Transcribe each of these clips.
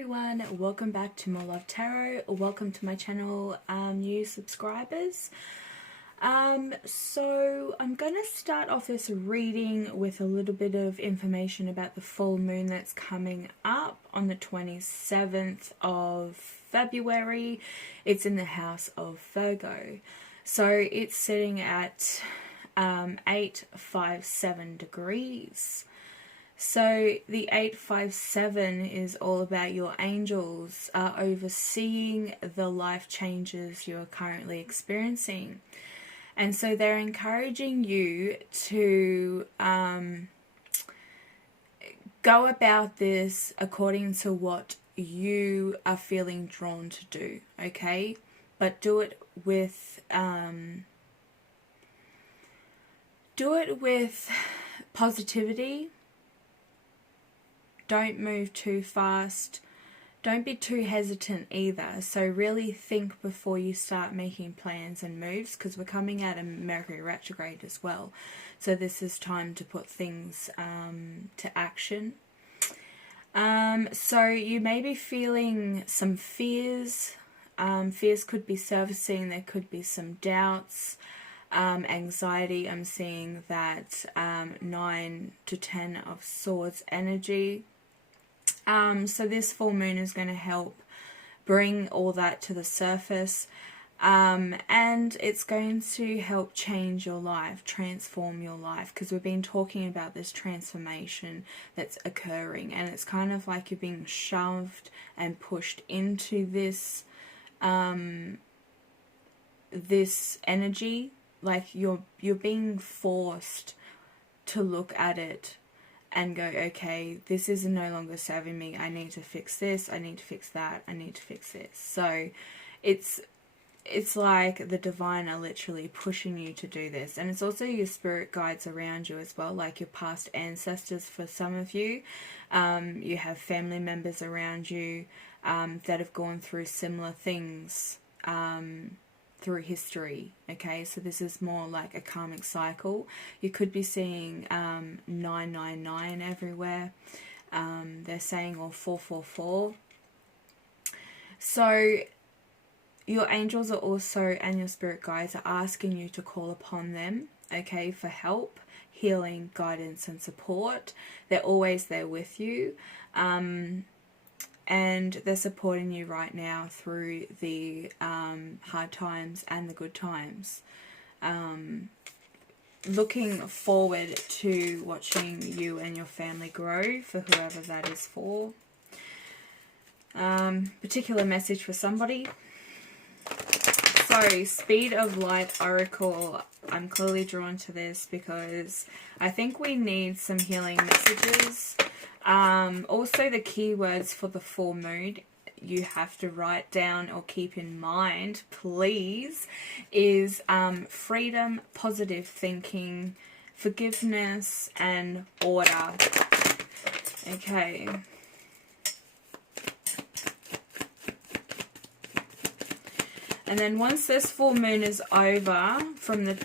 everyone, welcome back to More Love Tarot. Welcome to my channel, new subscribers. So I'm going to start off this reading with a little bit of information about the full moon that's coming up on the 27th of February. It's in the house of Virgo. So it's sitting at 857 degrees. So the 857 is all about your angels overseeing the life changes you're currently experiencing. And so they're encouraging you to go about this according to what you are feeling drawn to do, okay? But do it with positivity. Don't move too fast. Don't be too hesitant either. So really think before you start making plans and moves, because we're coming out of Mercury retrograde as well. So this is time to put things to action. So you may be feeling some fears. Fears could be surfacing. There could be some doubts. Anxiety. I'm seeing that 9 to 10 of Swords energy. So this full moon is going to help bring all that to the surface, and it's going to help change your life, transform your life, because we've been talking about this transformation that's occurring, and it's kind of like you're being shoved and pushed into this this energy, like you're being forced to look at it and go, okay, this is no longer serving me. I need to fix this. I need to fix that. I need to fix this. So it's like the divine are literally pushing you to do this. And it's also your spirit guides around you as well, like your past ancestors for some of you. You have family members around you that have gone through similar things through history. Okay, so this is more like a karmic cycle. You could be seeing 999 everywhere. They're saying, or 444. So your angels are also, and your spirit guides are asking you to call upon them, okay, for help, healing, guidance and support. They're always there with you. And they're supporting you right now through the hard times and the good times. Looking forward to watching you and your family grow, for whoever that is for. Particular message for somebody. So, Speed of Light Oracle. I'm clearly drawn to this because I think we need some healing messages. Also, the keywords for the full moon you have to write down or keep in mind, please, is freedom, positive thinking, forgiveness, and order. Okay. And then once this full moon is over, from the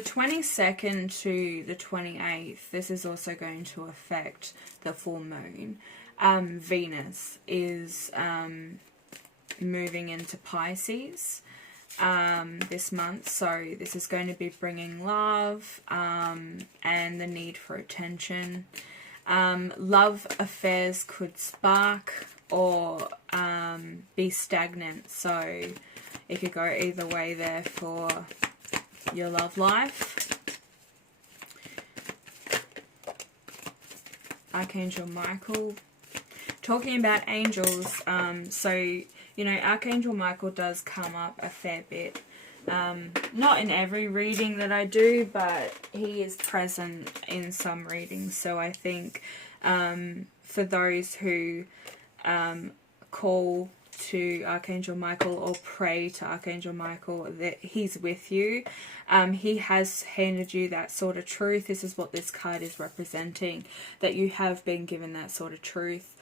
22nd to the 28th, this is also going to affect the full moon. Venus is moving into Pisces this month, so this is going to be bringing love and the need for attention. Love affairs could spark or be stagnant, so it could go either way there for your love life. Archangel Michael. Talking about angels, so, you know, Archangel Michael does come up a fair bit. Not in every reading that I do, but he is present in some readings. So I think for those who call to Archangel Michael or pray to Archangel Michael, that he's with you. He has handed you that sort of truth. This is what this card is representing, that you have been given that sort of truth.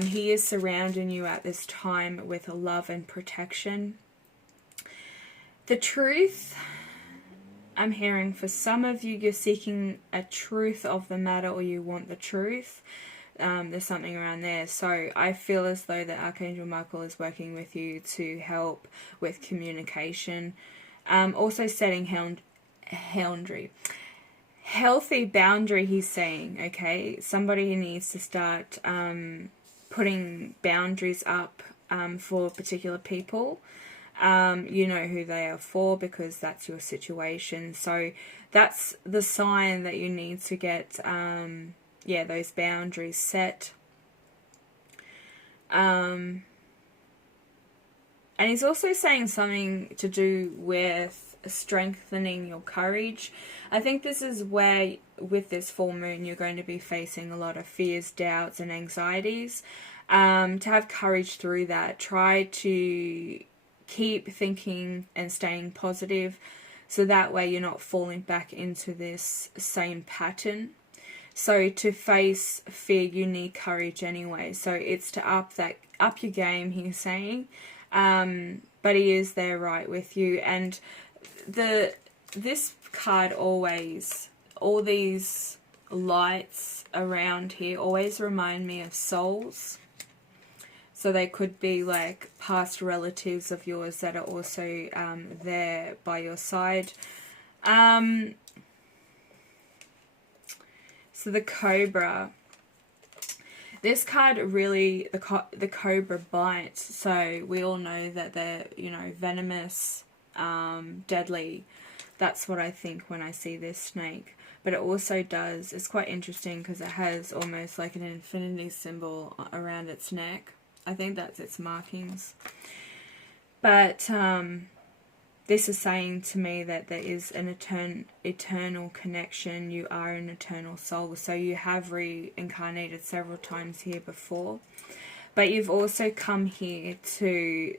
He is surrounding you at this time with love and protection. The truth, I'm hearing for some of you, you're seeking a truth of the matter, or you want the truth. There's something around there. So I feel as though that Archangel Michael is working with you to help with communication. Also setting healthy boundary, he's saying, okay? Somebody needs to start putting boundaries up for particular people. You know who they are for because that's your situation. So that's the sign that you need to get, those boundaries set. And he's also saying something to do with strengthening your courage. I think this is where, with this full moon, you're going to be facing a lot of fears, doubts, and anxieties. To have courage through that, try to keep thinking and staying positive, so that way you're not falling back into this same pattern. So to face fear, you need courage anyway. So it's to up your game, he's saying. But he is there right with you. And this card always, all these lights around here always remind me of souls. So they could be like past relatives of yours that are also there by your side. So the Cobra. This card really, the Cobra bites. So we all know that they're, venomous, deadly. That's what I think when I see this snake. But it also does, it's quite interesting because it has almost like an infinity symbol around its neck. I think that's its markings. But this is saying to me that there is an eternal connection. You are an eternal soul. So you have reincarnated several times here before. But you've also come here to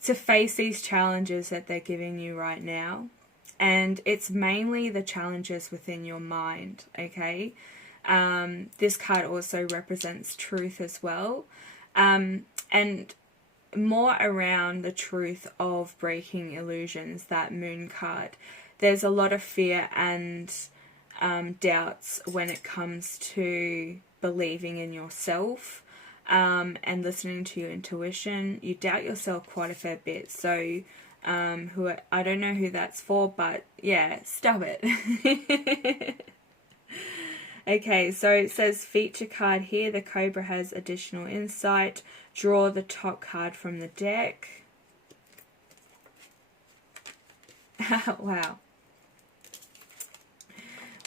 face these challenges that they're giving you right now. And it's mainly the challenges within your mind, okay? This card also represents truth as well. And more around the truth of breaking illusions, that moon card. There's a lot of fear and doubts when it comes to believing in yourself and listening to your intuition. You doubt yourself quite a fair bit. So I don't know who that's for, but yeah, stop it. Okay, so it says feature card here. The Cobra has additional insight. Draw the top card from the deck. Wow.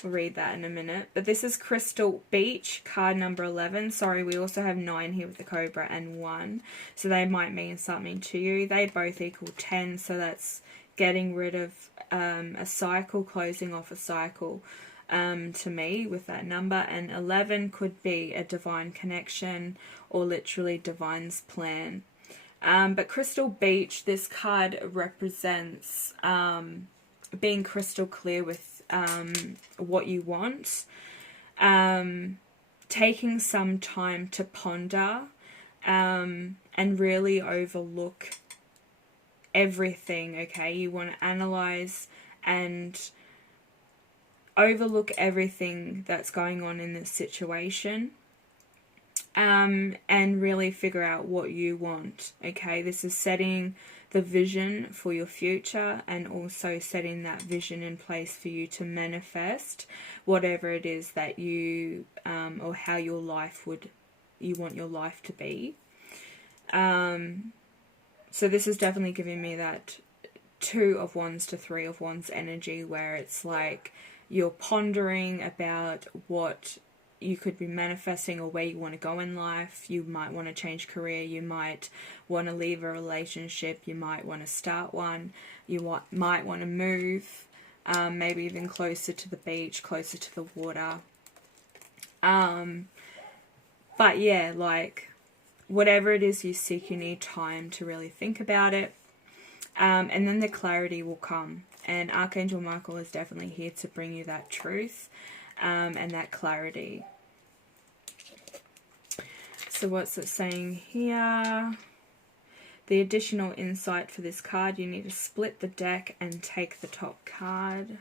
We'll read that in a minute. But this is Crystal Beach, card number 11. Sorry, we also have 9 here with the Cobra and 1. So they might mean something to you. They both equal 10, so that's getting rid of a cycle, closing off a cycle. To me with that number, and 11 could be a divine connection or literally divine's plan. But Crystal Beach, this card represents being crystal clear with what you want, taking some time to ponder and really overlook everything, okay? You want to analyze and overlook everything that's going on in this situation, and really figure out what you want, okay? This is setting the vision for your future and also setting that vision in place for you to manifest whatever it is that you or how you want your life to be. So this is definitely giving me that 2 of Wands to 3 of Wands energy, where it's like you're pondering about what you could be manifesting or where you want to go in life. You might want to change career. You might want to leave a relationship. You might want to start one. You might want to move, maybe even closer to the beach, closer to the water. But yeah, like whatever it is you seek, you need time to really think about it. And then the clarity will come. And Archangel Michael is definitely here to bring you that truth and that clarity. So what's it saying here? The additional insight for this card, you need to split the deck and take the top card.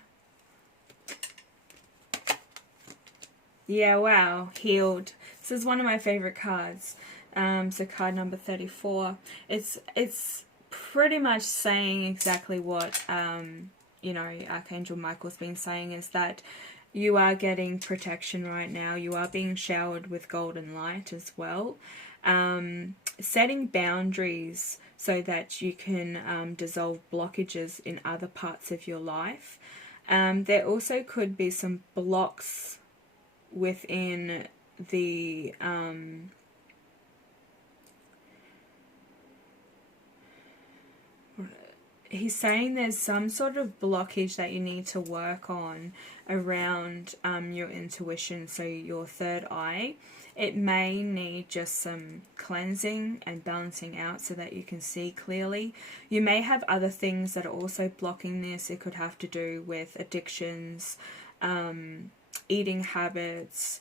Yeah, wow, healed. This is one of my favorite cards. So card number 34. It's pretty much saying exactly what Archangel Michael's been saying, is that you are getting protection right now. You are being showered with golden light as well. Setting boundaries so that you can dissolve blockages in other parts of your life. There also could be some blocks within the he's saying there's some sort of blockage that you need to work on around your intuition, so your third eye. It may need just some cleansing and balancing out so that you can see clearly. You may have other things that are also blocking this. It could have to do with addictions, eating habits.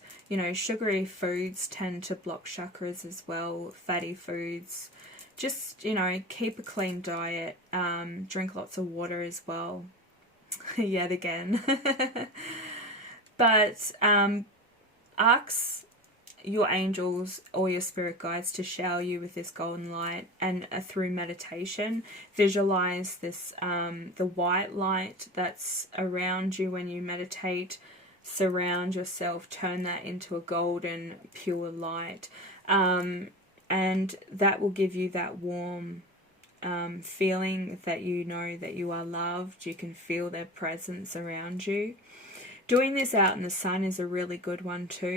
Sugary foods tend to block chakras as well, fatty foods. Just, keep a clean diet, drink lots of water as well, yet again. But ask your angels or your spirit guides to shower you with this golden light, and through meditation, visualize this, the white light that's around you when you meditate. Surround yourself, turn that into a golden, pure light. And that will give you that warm feeling that you know that you are loved. You can feel their presence around you. Doing this out in the sun is a really good one too.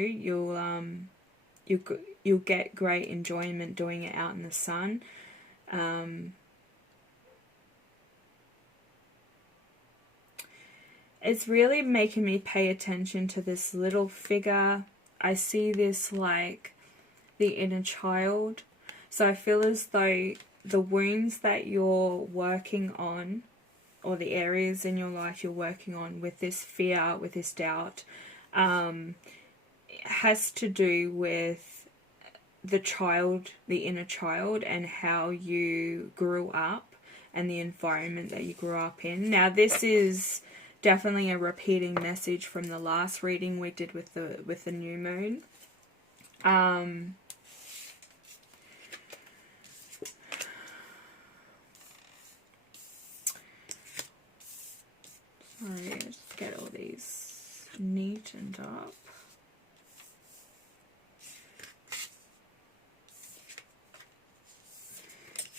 You'll get great enjoyment doing it out in the sun. It's really making me pay attention to this little figure. I see this like the inner child. So I feel as though the wounds that you're working on, or the areas in your life you're working on with this fear, with this doubt, has to do with the child, the inner child, and how you grew up and the environment that you grew up in. Now this is definitely a repeating message from the last reading we did with the new moon. Sorry, just get all these neatened up.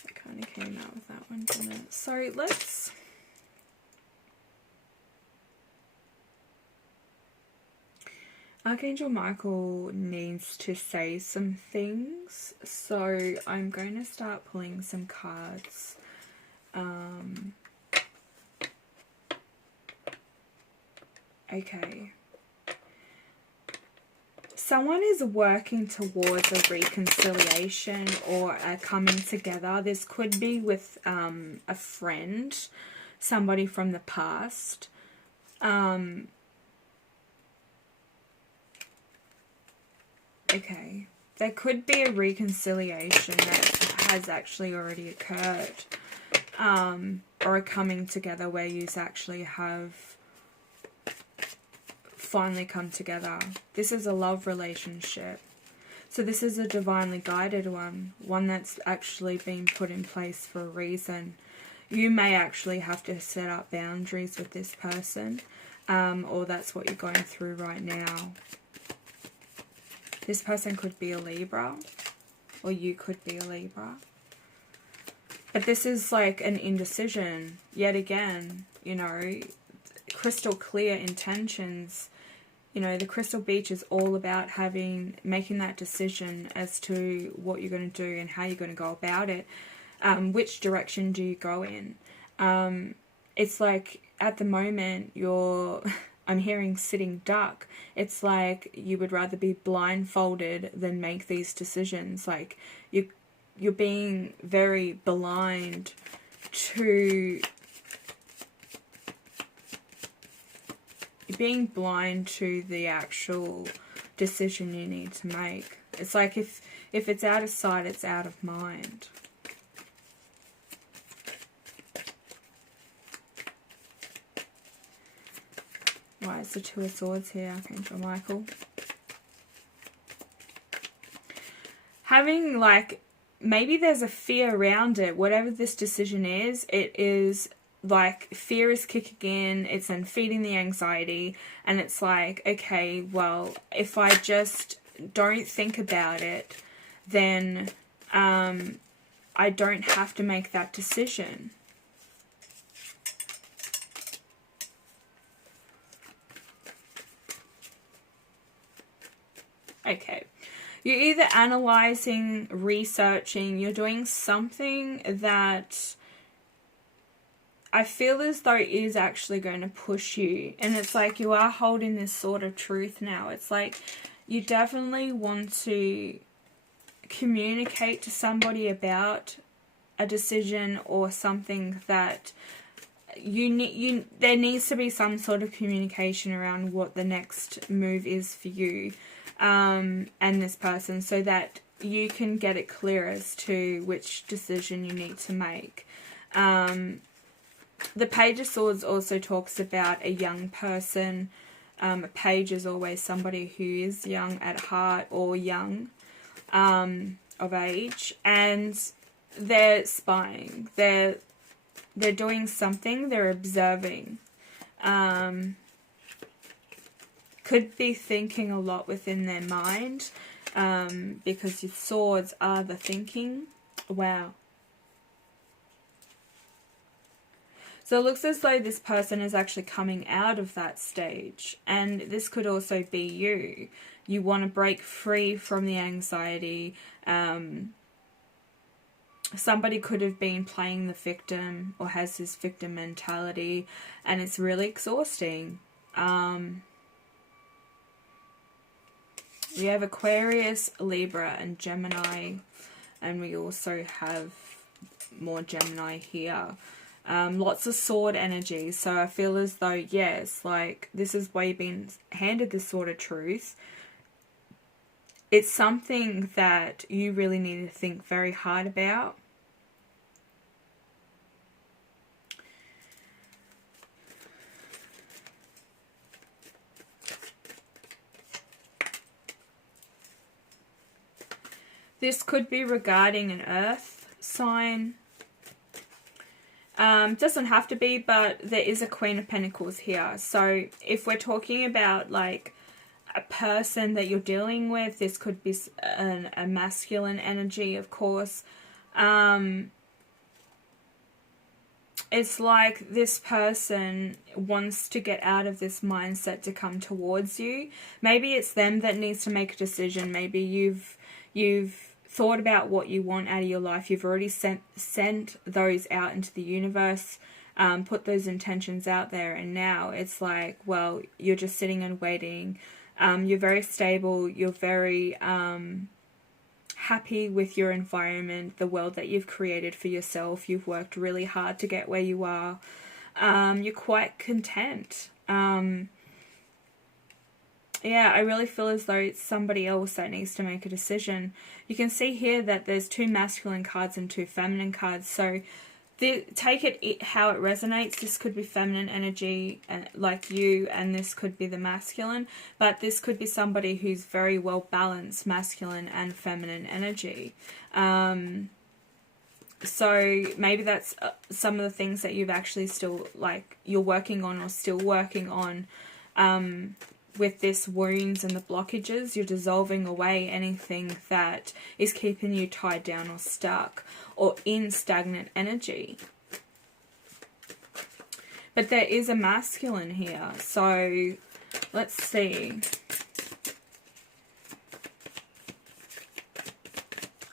I kind of came out with that one, didn't it? So let's... Archangel Michael needs to say some things, so I'm going to start pulling some cards. Okay. Someone is working towards a reconciliation or a coming together. This could be with a friend, somebody from the past. Okay. There could be a reconciliation that has actually already occurred. Or a coming together where you actually have finally come together. This is a love relationship. So this is a divinely guided one that's actually been put in place for a reason. You may actually have to set up boundaries with this person, or that's what you're going through right now. This person could be a Libra, or you could be a Libra. But this is like an indecision, yet again, crystal clear intentions. The Crystal Beach is all about making that decision as to what you're going to do and how you're going to go about it. Which direction do you go in? It's like at the moment I'm hearing sitting duck. It's like you would rather be blindfolded than make these decisions. Like you're being very blind to... You're being blind to the actual decision you need to make. It's like if it's out of sight, it's out of mind. Why is the Two of Swords here, Archangel Michael? having like, maybe there's a fear around it. Whatever this decision is, it is like fear is kicking in, it's then feeding the anxiety, and it's like, okay, well, if I just don't think about it, then I don't have to make that decision. Okay. You're either analyzing, researching, you're doing something that I feel as though is actually going to push you. And it's like you are holding this sort of truth now. It's like you definitely want to communicate to somebody about a decision or something that there needs to be some sort of communication around what the next move is for you and this person, so that you can get it clear as to which decision you need to make. The Page of Swords also talks about a young person. A page is always somebody who is young at heart or young of age, and they're spying. They're doing something. They're observing. Could be thinking a lot within their mind, because your swords are the thinking. Wow. So it looks as though this person is actually coming out of that stage. And this could also be you. You want to break free from the anxiety. Somebody could have been playing the victim or has this victim mentality, and it's really exhausting. We have Aquarius, Libra, and Gemini. And we also have more Gemini here. Lots of sword energy. So I feel as though, yes, like this is why you've been handed this sort of truth. It's something that you really need to think very hard about. This could be regarding an earth sign. Doesn't have to be, but there is a Queen of Pentacles here. So if we're talking about like a person that you're dealing with, this could be a masculine energy, of course. It's like this person wants to get out of this mindset to come towards you. Maybe it's them that needs to make a decision. Maybe you've thought about what you want out of your life. You've already sent those out into the universe, put those intentions out there, and now it's like, well, you're just sitting and waiting. You're very stable. You're very happy with your environment, the world that you've created for yourself. You've worked really hard to get where you are. You're quite content. Yeah, I really feel as though it's somebody else that needs to make a decision. You can see here that there's 2 masculine cards and 2 feminine cards. So take it how it resonates. This could be feminine energy like you, and this could be the masculine. But this could be somebody who's very well balanced, masculine and feminine energy. So maybe that's some of the things that you've actually still, like, you're working on or still working on. With this wounds and the blockages, you're dissolving away anything that is keeping you tied down or stuck or in stagnant energy. But there is a masculine here, so let's see.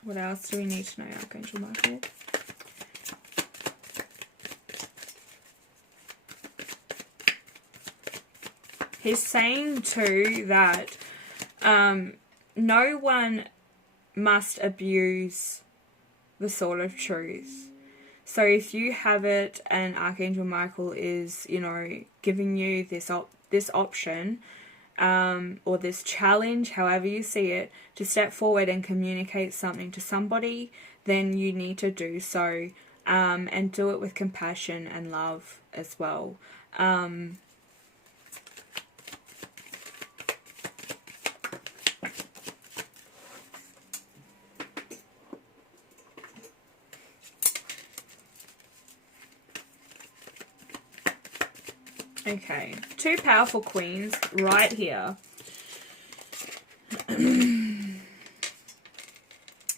What else do we need to know, Archangel Michael? He's saying too that no one must abuse the sword of truth. So if you have it and Archangel Michael is, you know, giving you this option or this challenge, however you see it, to step forward and communicate something to somebody, then you need to do so, and do it with compassion and love as well. Okay, two powerful queens right here.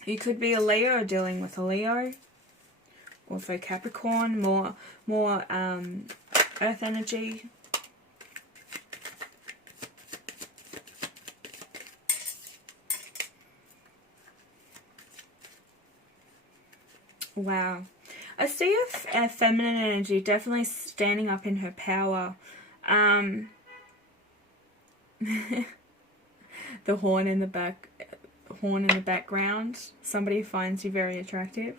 You could be a Leo or dealing with a Leo. Also Capricorn, more earth energy. Wow. I see a feminine energy definitely standing up in her power. The horn in the background. Somebody finds you very attractive.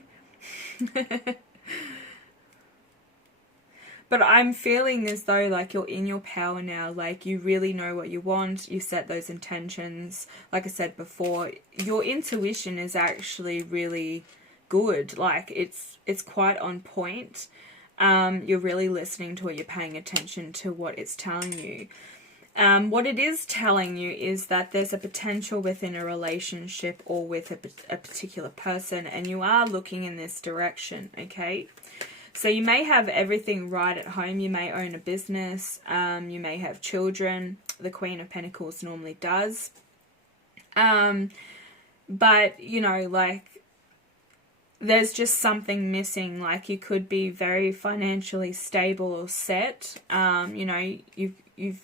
But I'm feeling as though like you're in your power now, like you really know what you want, you set those intentions. Like I said before, your intuition is actually really good. Like it's quite on point. You're really listening to it, you're paying attention to what it's telling you. What it is telling you is that there's a potential within a relationship or with a particular person, and you are looking in this direction, okay? So you may have everything right at home. You may own a business. You may have children. The Queen of Pentacles normally does. But, you know, like, there's just something missing. Like, you could be very financially stable or set. You know, you've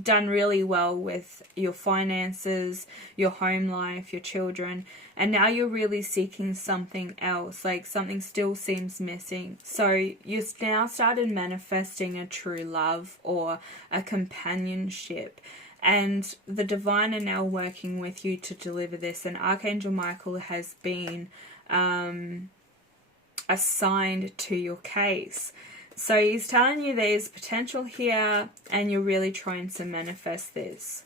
done really well with your finances, your home life, your children, and now you're really seeking something else, like something still seems missing. So you've now started manifesting a true love or a companionship, and the divine are now working with you to deliver this, and Archangel Michael has been assigned to your case. So he's telling you there's potential here and you're really trying to manifest this.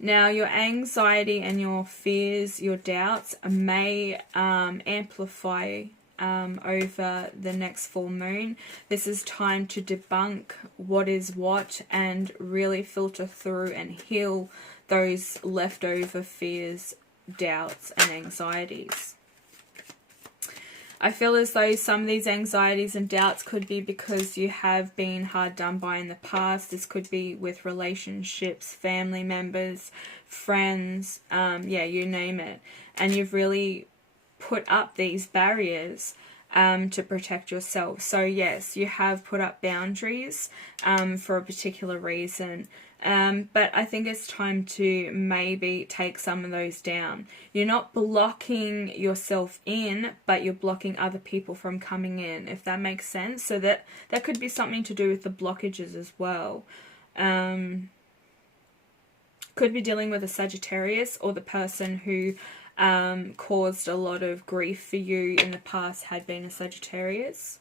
Now your anxiety and your fears, your doubts may amplify over the next full moon. This is time to debunk what is what and really filter through and heal those leftover fears, doubts and anxieties. I feel as though some of these anxieties and doubts could be because you have been hard done by in the past. This could be with relationships, family members, friends, yeah, you name it. And you've really put up these barriers to protect yourself. So yes, you have put up boundaries for a particular reason. But I think it's time to maybe take some of those down. You're not blocking yourself in, but you're blocking other people from coming in, if that makes sense. So that could be something to do with the blockages as well. Could be dealing with a Sagittarius, or the person who caused a lot of grief for you in the past had been a Sagittarius.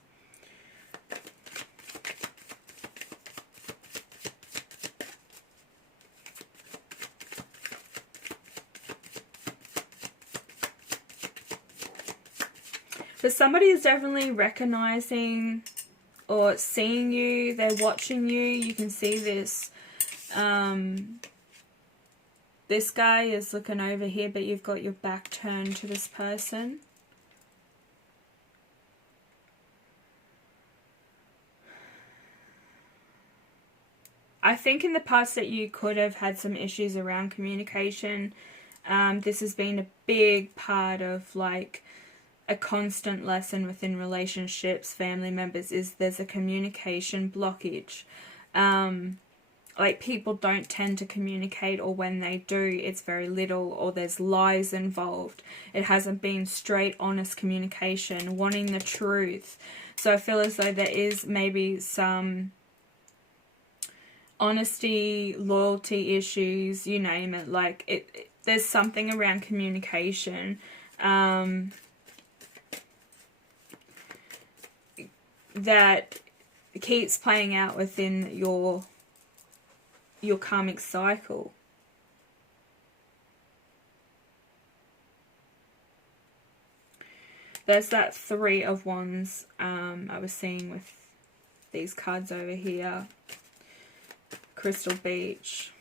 But somebody is definitely recognizing or seeing you. They're watching you. You can see this. This guy is looking over here, but you've got your back turned to this person. I think in the past that you could have had some issues around communication. This has been a big part of like a constant lesson within relationships, family members, is there's a communication blockage. Like people don't tend to communicate, or when they do, it's very little, or there's lies involved. It hasn't been straight, honest communication, wanting the truth. So I feel as though there is maybe some honesty, loyalty issues, you name it. Like there's something around communication that keeps playing out within your karmic cycle. There's that Three of Wands I was seeing with these cards over here. Crystal Beach.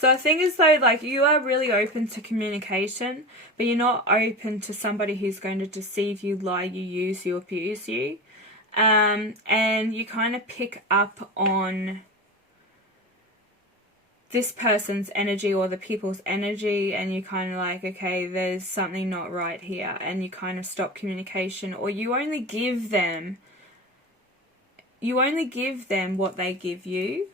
So the thing is though, like, you are really open to communication, but you're not open to somebody who's going to deceive you, lie you, use you, abuse you. And you kind of pick up on this person's energy or the people's energy, and you kind of like, okay, there's something not right here, and you kind of stop communication, or you only give them what they give you.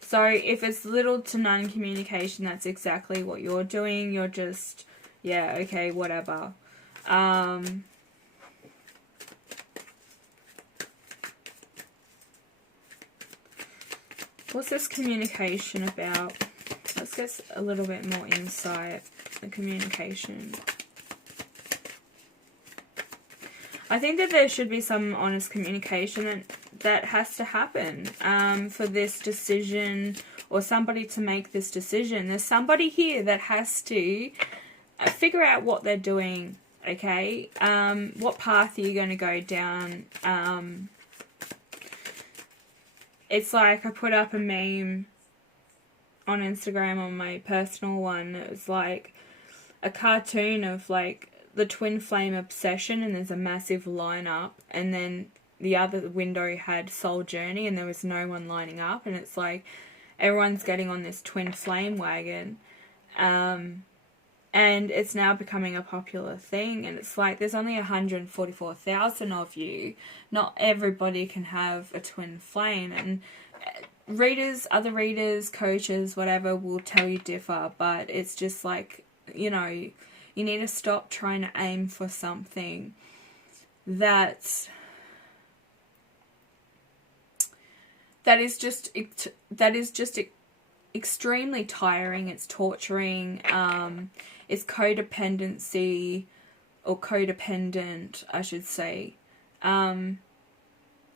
So if it's little to none communication, that's exactly what you're doing. You're just, yeah, okay, whatever. What's this communication about? Let's get a little bit more insight. The communication. I think that there should be some honest communication that has to happen for this decision, or somebody to make this decision. There's somebody here that has to figure out what they're doing, okay? What path are you going to go down? It's like, I put up a meme on Instagram on my personal one. It was like a cartoon of like the twin flame obsession, and there's a massive lineup, and then the other window had soul journey, and there was no one lining up, and it's like everyone's getting on this twin flame wagon, and it's now becoming a popular thing, and it's like there's only 144,000 of you. Not everybody can have a twin flame, and other readers, coaches, whatever, will tell you differ, but it's just like, you know, you need to stop trying to aim for something that is just extremely tiring. It's torturing. It's codependency, or codependent, I should say.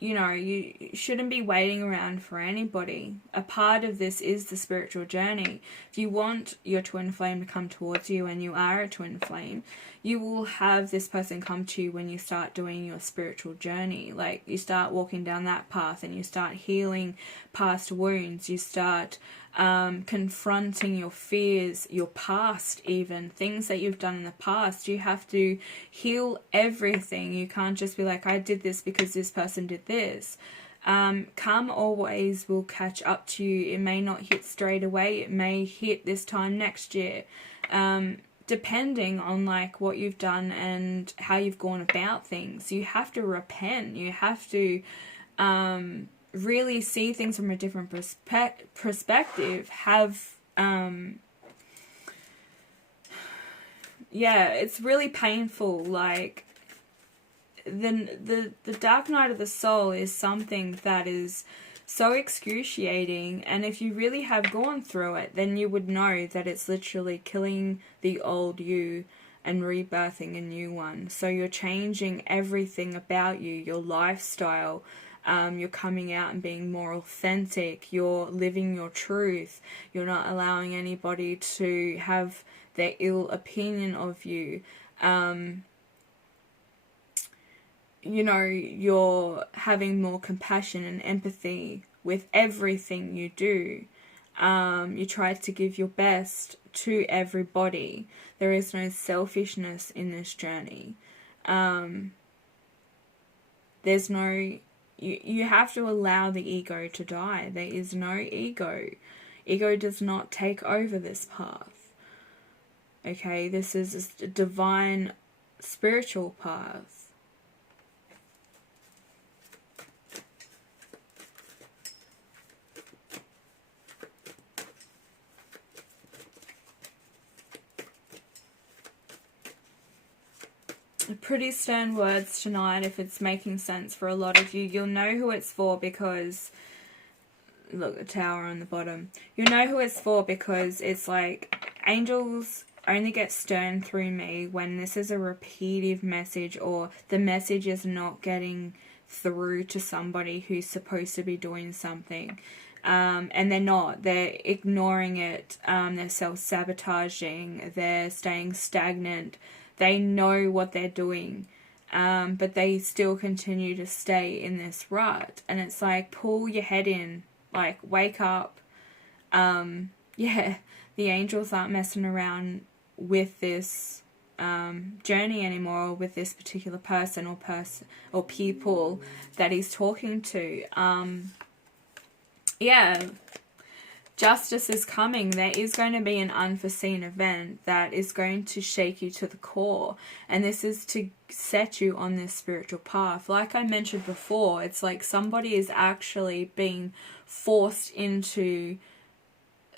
You know, you shouldn't be waiting around for anybody. A part of this is the spiritual journey. If you want your twin flame to come towards you, and you are a twin flame, you will have this person come to you when you start doing your spiritual journey. Like, you start walking down that path, and you start healing past wounds. You start confronting your fears, your past, even things that you've done in the past. You have to heal everything. You can't just be like, I did this because this person did this. Karma always will catch up to you. It may not hit straight away. It may hit this time next year, depending on like what you've done and how you've gone about things. You have to repent. You have to really see things from a different perspective. Yeah, it's really painful. Like, the dark night of the soul is something that is so excruciating, and if you really have gone through it, then you would know that it's literally killing the old you and rebirthing a new one. So you're changing everything about you, your lifestyle. You're coming out and being more authentic. You're living your truth. You're not allowing anybody to have their ill opinion of you. You know, you're having more compassion and empathy with everything you do. You try to give your best to everybody. There is no selfishness in this journey. There's no... You have to allow the ego to die. There is no ego. Ego does not take over this path. Okay, this is a divine spiritual path. Pretty stern words tonight. If it's making sense for a lot of you, you'll know who it's for, because look, the tower on the bottom. You'll know who it's for, because it's like angels only get stern through me when this is a repetitive message, or the message is not getting through to somebody who's supposed to be doing something. And they're not. They're ignoring it. They're self-sabotaging. They're staying stagnant. They know what they're doing, but they still continue to stay in this rut. And it's like, pull your head in, like, wake up, yeah, the angels aren't messing around with this journey anymore, with this particular person or people that he's talking to. Yeah, justice is coming. There is going to be an unforeseen event that is going to shake you to the core, and this is to set you on this spiritual path. Like I mentioned before, it's like somebody is actually being forced into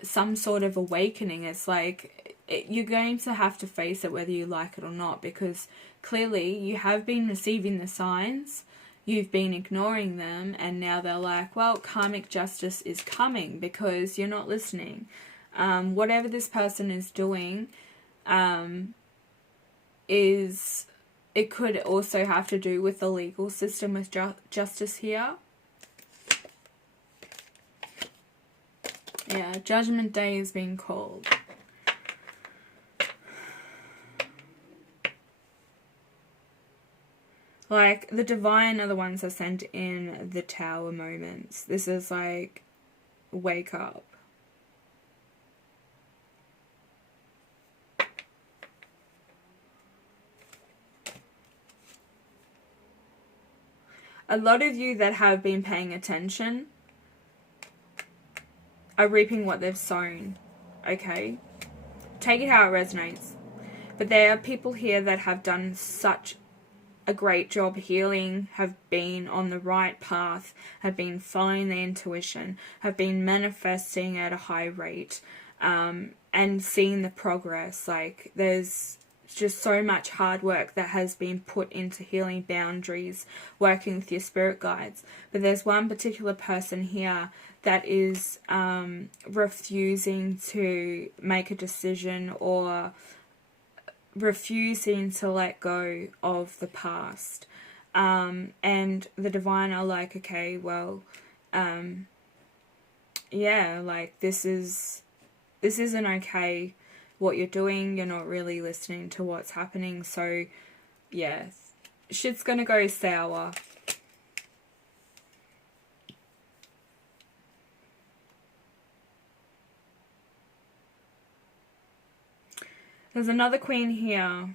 some sort of awakening. It's like you're going to have to face it whether you like it or not, because clearly you have been receiving the signs, you've been ignoring them, and now they're like, well, karmic justice is coming because you're not listening. Whatever this person is doing, it could also have to do with the legal system with justice here. Yeah, Judgment Day is being called. Like, the divine are the ones that sent in the tower moments. This is like, wake up. A lot of you that have been paying attention are reaping what they've sown, okay? Take it how it resonates. But there are people here that have done such a great job healing, have been on the right path, have been following their intuition, have been manifesting at a high rate, and seeing the progress. Like, there's just so much hard work that has been put into healing boundaries, working with your spirit guides. But there's one particular person here that is refusing to make a decision or refusing to let go of the past. And the divine are like, okay, well, yeah, like this isn't okay what you're doing. You're not really listening to what's happening. So yeah, shit's gonna go sour. There's another queen here,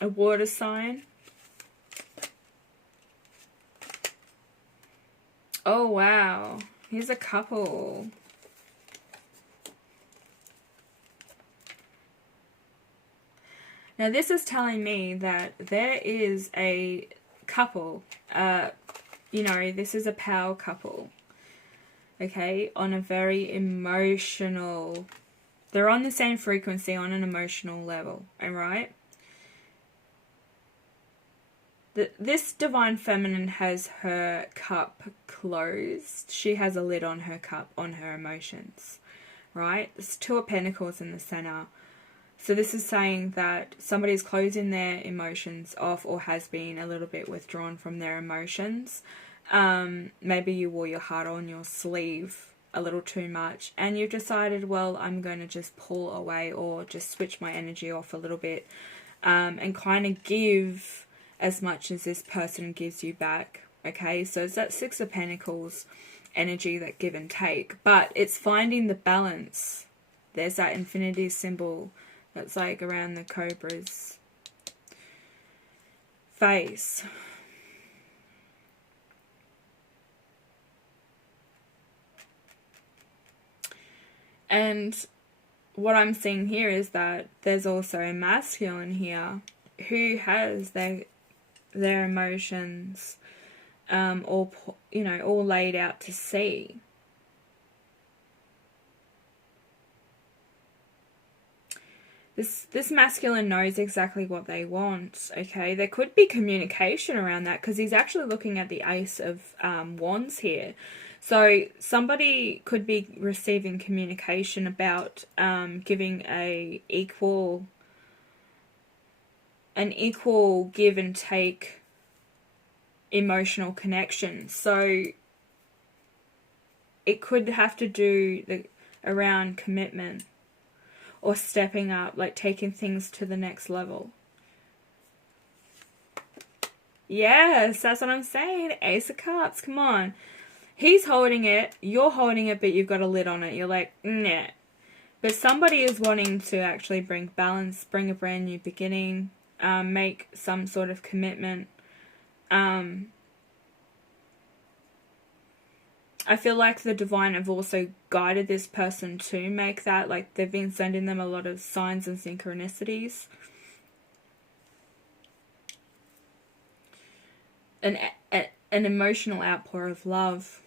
a water sign. Oh wow, here's a couple. Now this is telling me that there is a couple, you know, this is a power couple, okay, on a very emotional, they're on the same frequency on an emotional level, alright? This divine feminine has her cup closed. She has a lid on her cup, on her emotions, right? There's Two of Pentacles in the center. So this is saying that somebody's closing their emotions off or has been a little bit withdrawn from their emotions. Maybe you wore your heart on your sleeve a little too much and you've decided, well, I'm going to just pull away or just switch my energy off a little bit, and kind of give as much as this person gives you back. Okay, so it's that Six of Pentacles energy, that give and take, but it's finding the balance. There's that infinity symbol that's like around the cobra's face. And what I'm seeing here is that there's also a masculine here who has their emotions all laid out to sea. This masculine knows exactly what they want, okay? There could be communication around that because he's actually looking at the Ace of Wands here. So somebody could be receiving communication about giving an equal give and take emotional connection. So it could have to do around commitment or stepping up, like taking things to the next level. Yes, that's what I'm saying. Ace of Cups, come on. He's holding it, you're holding it, but you've got a lid on it. You're like, nah. But somebody is wanting to actually bring balance, bring a brand new beginning, make some sort of commitment. I feel like the divine have also guided this person to make that. Like, they've been sending them a lot of signs and synchronicities. An emotional outpour of love.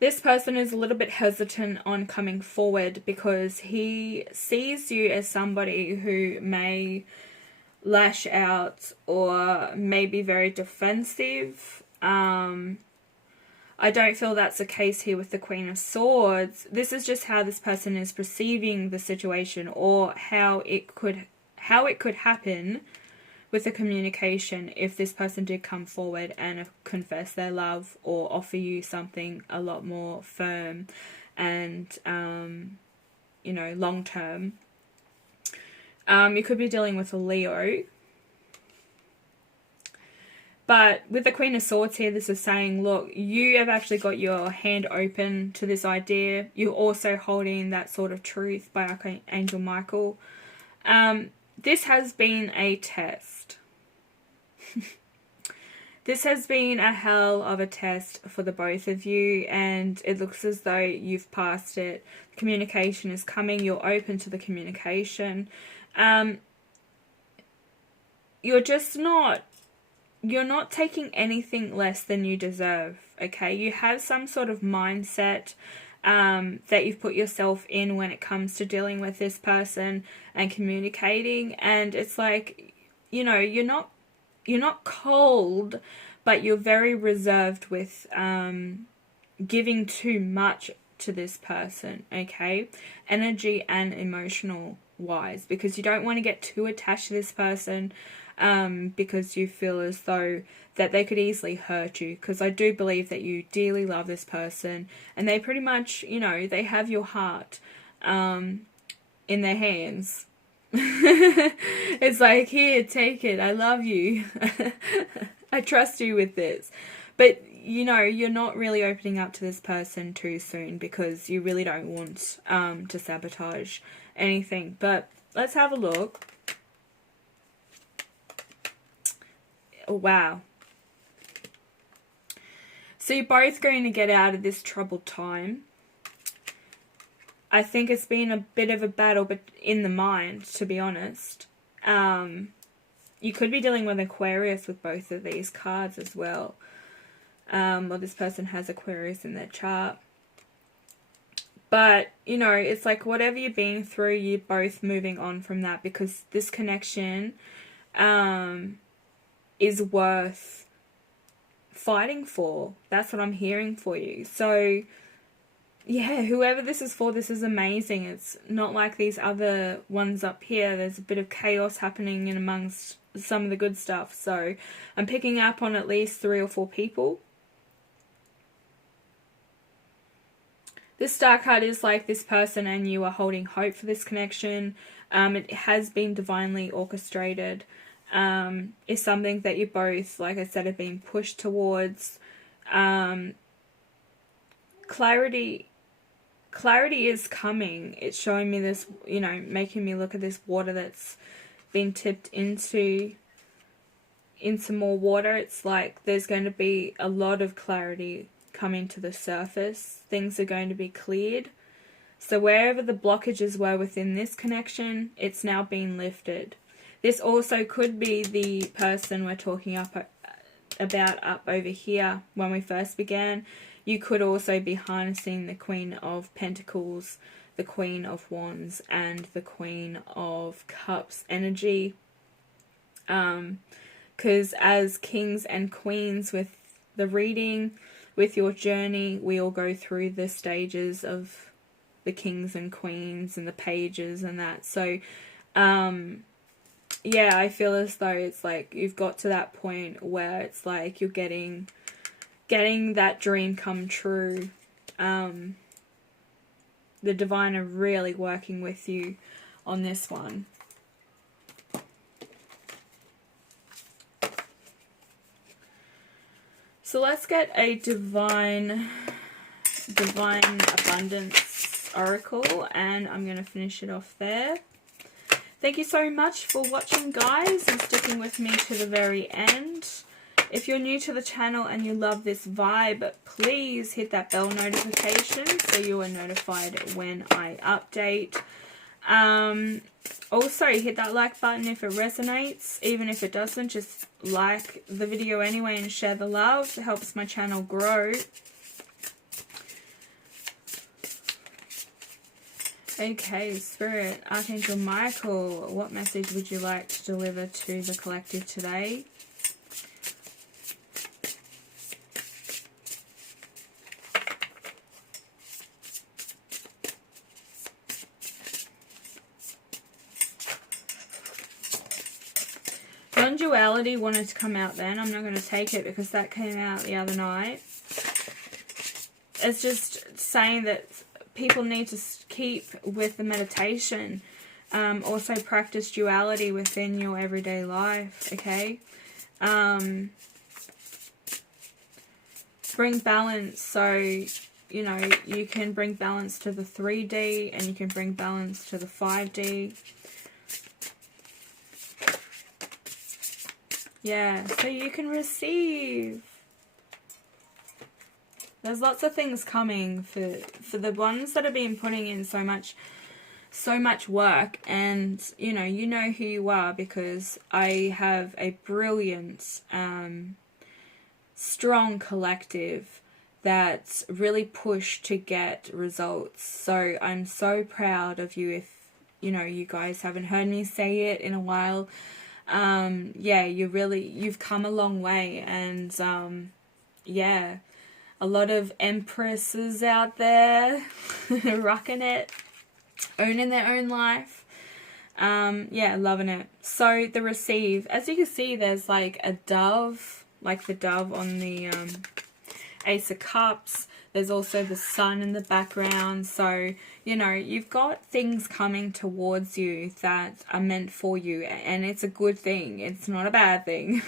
This person is a little bit hesitant on coming forward because he sees you as somebody who may lash out or may be very defensive. I don't feel that's the case here with the Queen of Swords. This is just how this person is perceiving the situation, or how it could happen with the communication if this person did come forward and confess their love or offer you something a lot more firm and, you know, long term. You could be dealing with a Leo. But with the Queen of Swords here, this is saying, look, you have actually got your hand open to this idea. You're also holding that sort of truth by Archangel Michael. This has been a test. This has been a hell of a test for the both of you, and it looks as though you've passed it. Communication is coming. You're open to the communication. You're not taking anything less than you deserve, okay? You have some sort of mindset that you've put yourself in when it comes to dealing with this person and communicating, and it's like, you know, you're not cold, but you're very reserved with giving too much to this person, okay? Energy and emotional wise, because you don't want to get too attached to this person, because you feel as though that they could easily hurt you, because I do believe that you dearly love this person, and they pretty much, you know, they have your heart in their hands. It's like, here, take it, I love you. I trust you with this. But, you know, you're not really opening up to this person too soon, because you really don't want to sabotage anything. But let's have a look. Wow. So you're both going to get out of this troubled time. I think it's been a bit of a battle, but in the mind, to be honest. You could be dealing with Aquarius with both of these cards as well. Or this person has Aquarius in their chart. But, you know, it's like whatever you're being through, you're both moving on from that, because this connection is worth fighting for. That's what I'm hearing for you. So, yeah, whoever this is for, this is amazing. It's not like these other ones up here. There's a bit of chaos happening in amongst some of the good stuff. So I'm picking up on at least 3 or 4 people. This star card is like this person and you are holding hope for this connection. It has been divinely orchestrated. It's something that you both, like I said, have been pushed towards. Clarity is coming. It's showing me this, you know, making me look at this water that's been tipped into more water. It's like there's going to be a lot of clarity coming to the surface. Things are going to be cleared. So wherever the blockages were within this connection, it's now been lifted. This also could be the person we're talking about up over here when we first began. You could also be harnessing the Queen of Pentacles, the Queen of Wands, and the Queen of Cups energy. Because as kings and queens with the reading, with your journey, we all go through the stages of the kings and queens and the pages and that. So, yeah, I feel as though it's like you've got to that point where it's like you're getting that dream come true. The divine are really working with you on this one. So let's get a divine abundance oracle, and I'm going to finish it off there. Thank you so much for watching, guys, and sticking with me to the very end. If you're new to the channel and you love this vibe, please hit that bell notification so you are notified when I update. Also, hit that like button if it resonates. Even if it doesn't, just like the video anyway and share the love. It helps my channel grow. Okay, Spirit, Archangel Michael, what message would you like to deliver to the collective today? Non-duality wanted to come out then. I'm not going to take it because that came out the other night. It's just saying that people need to keep with the meditation. Also practice duality within your everyday life, okay? Bring balance. So, you know, you can bring balance to the 3D and you can bring balance to the 5D. Yeah, so you can receive. There's lots of things coming for the ones that have been putting in so much work, and you know who you are, because I have a brilliant, strong collective that's really pushed to get results. So I'm so proud of you. If you guys haven't heard me say it in a while. Yeah, you've come a long way, and yeah, a lot of empresses out there rocking it, owning their own life. Yeah, loving it. So the receive, as you can see, there's like a dove, like the dove on the Ace of Cups. There's also the sun in the background. So, you've got things coming towards you that are meant for you. And it's a good thing. It's not a bad thing.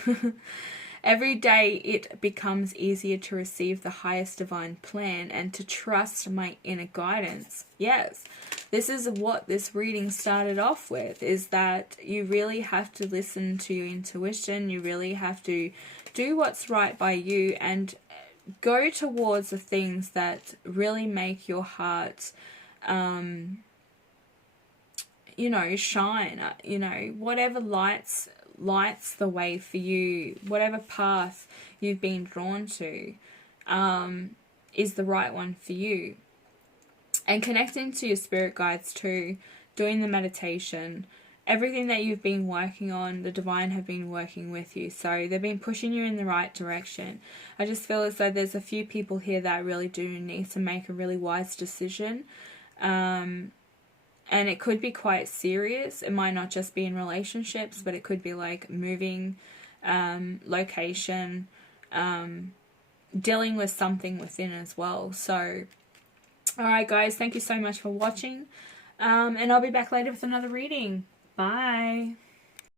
Every day it becomes easier to receive the highest divine plan and to trust my inner guidance. Yes, this is what this reading started off with, is that you really have to listen to your intuition. You really have to do what's right by you and go towards the things that really make your heart, shine. Whatever lights the way for you, whatever path you've been drawn to, is the right one for you. And connecting to your spirit guides too, doing the meditation, everything that you've been working on, the divine have been working with you. So they've been pushing you in the right direction. I just feel as though there's a few people here that really do need to make a really wise decision. And it could be quite serious. It might not just be in relationships, but it could be like moving, location, dealing with something within as well. So, alright guys, thank you so much for watching. And I'll be back later with another reading. Bye.